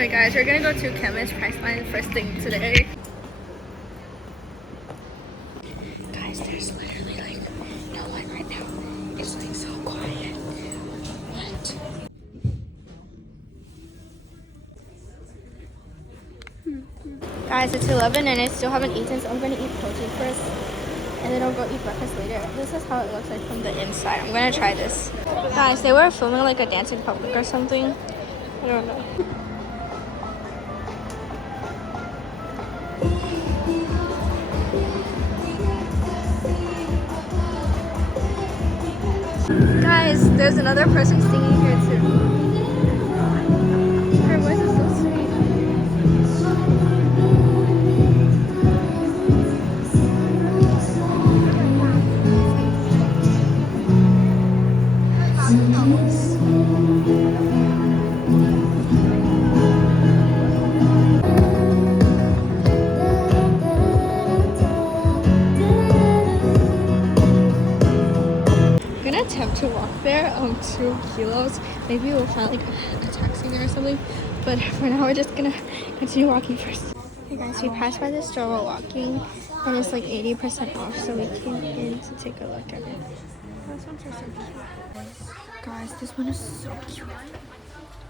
Okay guys, we're gonna go to Chemist Priceline first thing today. Guys, there's literally like no one right now. It's like so quiet. What? Guys, it's 11 and I still haven't eaten, so I'm gonna eat protein first. And then I'll go eat breakfast later. This is how it looks like from the inside. I'm gonna try this. Guys, they were filming like a dance in public or something. I don't know. Guys, there's another person singing here too. Her voice is so sweet. I'm gonna attempt to walk there 2 kilos. Maybe we'll find like a taxi there or something, but for now we're just gonna continue walking first. Hey guys, we passed by the store while walking and it's like 80% off, so we came in to take a look at it. Those ones are so cute. Guys, this one is so cute.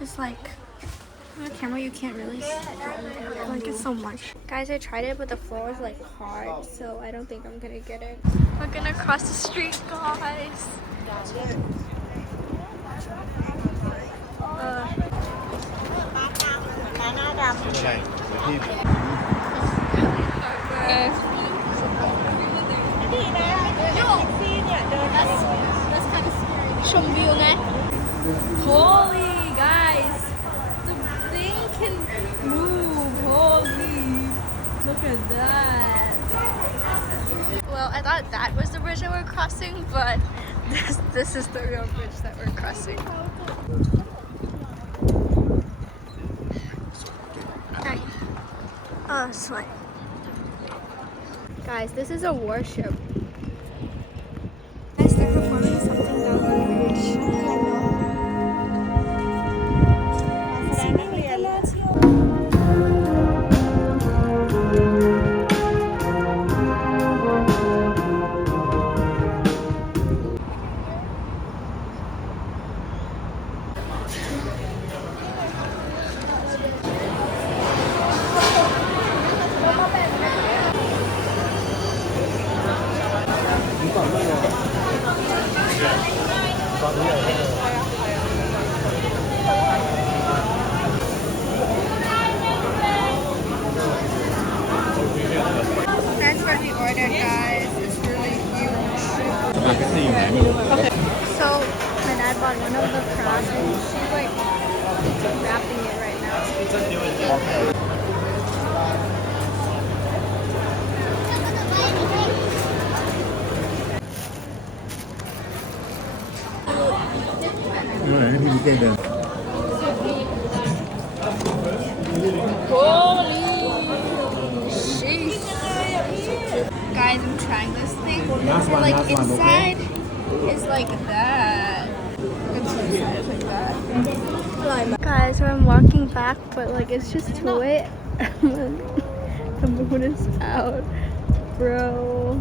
It's like on the camera you can't really see. I like it so much. Guys, I tried it but the floor was like hard, so I don't think I'm gonna get it. We're gonna cross the street, guys. Holy guys, the thing can move. Holy, look at that. Well, I thought that was the bridge that we're crossing, but this is the real bridge that we're crossing. Hi. Oh, sweat. Guys, this is a warship. Guys, they're performing something down the bridge. That's what we ordered, guys. It's really huge. Okay. So my dad bought one of the crabs and she's like wrapping it right now. Holy sheesh. Guys, I'm trying this thing. And like inside is like that. It's inside is like that. Guys, so I'm walking back, but like it's just too late. The moon is out, bro.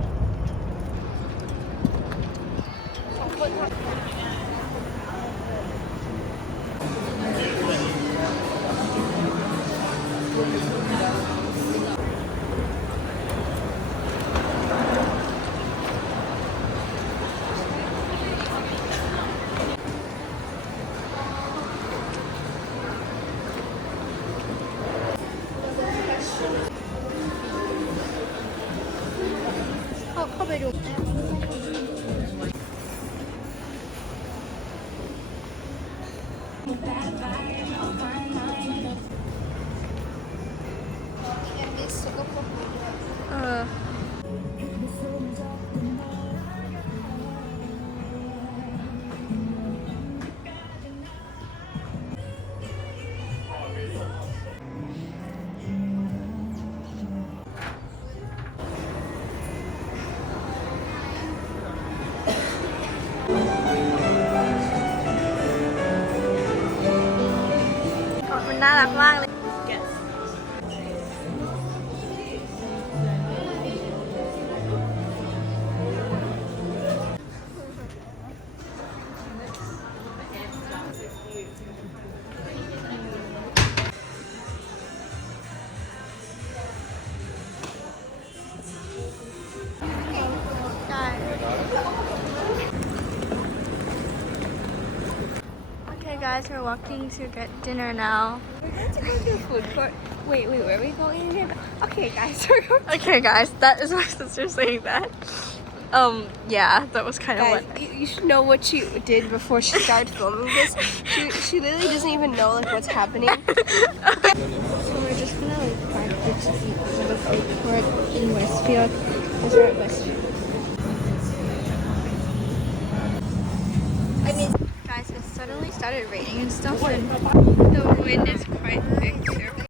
Nó น่ารักมากเลย Yes. Okay guys, we're walking to get dinner now. We're going to go to the food court. Wait, where are we going again? Okay guys, we're going to... Okay guys, that is my sister saying that. Yeah, that was kind of Guys, what... you should know what she did before she started filming this. She literally doesn't even know like what's happening. So we're just gonna like park to eat at the food court in Westfield. Because we're at Westfield. Guys, it suddenly started raining and stuff, and the wind is quite